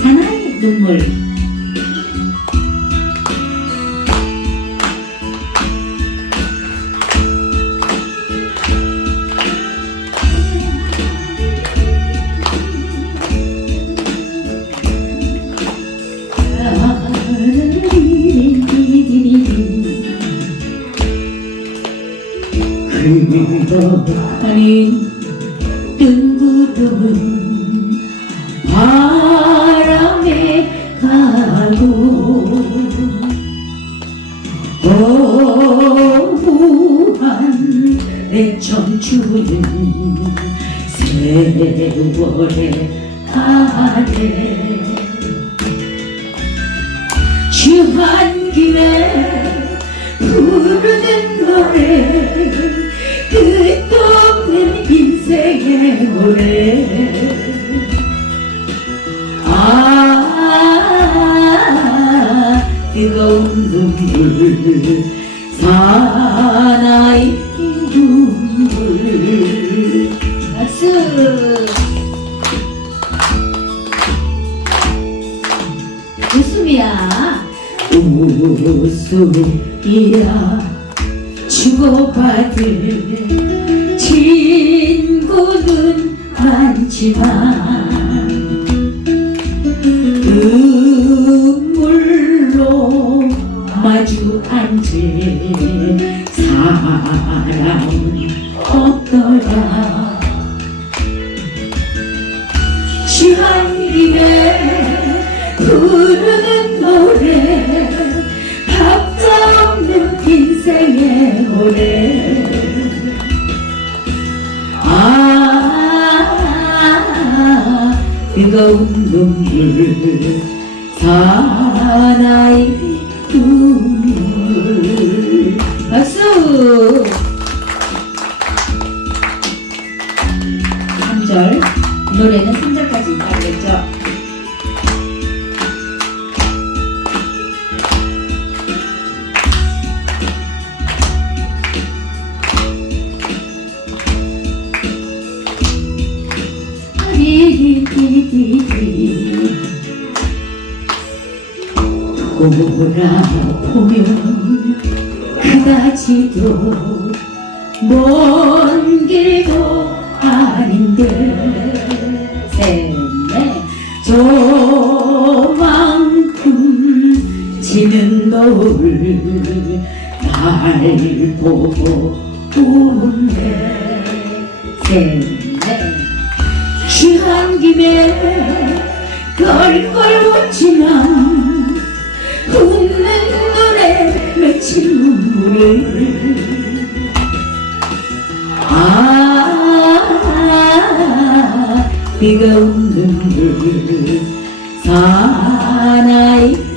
사나이 눈물. 흘러 뜬구름은 바람에 가고 고무한 내 청춘은 세월에 가네 취한 김에 부르는 노래 끝도 없는 인생의 노래 뜨거운 눈물 사나이 눈물 박수. 웃음이야. 웃음이야. 주고받을 친구는 많지만 사람은 없더라 취한 김에 부르는 노래 박자 없는 인생의 노래 아 뜨거운 눈물 사나이 3절 노래는 3절까지 있다겠죠? 돌아보면 그다지도 먼 길도 아닌데. 셋넷 저만큼 지는 노을 날 보고 우는데. 셋넷 취한 김에 껄껄 웃지만 웃는 눈에 맺힌 눈물을 아 뜨거운 눈물 사나이